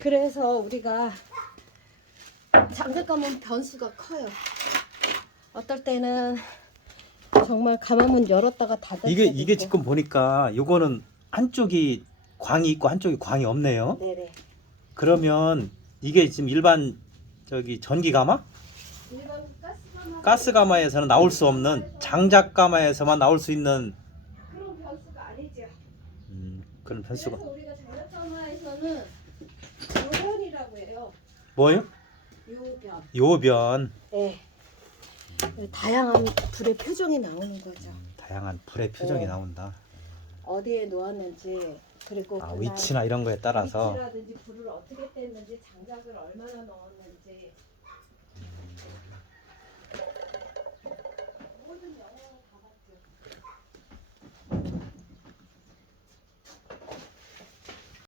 그래서 우리가 장작가면 변수가 커요. 어떨 때는 정말 가마문 열었다가 닫을 때도 이게 있고. 지금 보니까 요거는 한쪽이 광이 있고 한쪽이 광이 없네요. 네네. 그러면 이게 지금 일반 저기 전기 가마? 일반 가스 가마에서는 나올 수 없는 장작 가마에서만 나올 수 있는 그런 변수가 아니죠. 그런 변수가. 그래서 우리가 장작가마에서는 요변이라고 해요. 뭐요? 요변. 요변. 네. 다양한 불의 표정이 나오는 거죠. 다양한 불의 표정이 네. 나온다. 어디에 놓았는지 그리고 아, 그날 위치나 이런 거에 따라서. 위치라든지 불을 어떻게 뗐는지 장작을 얼마나 넣었는지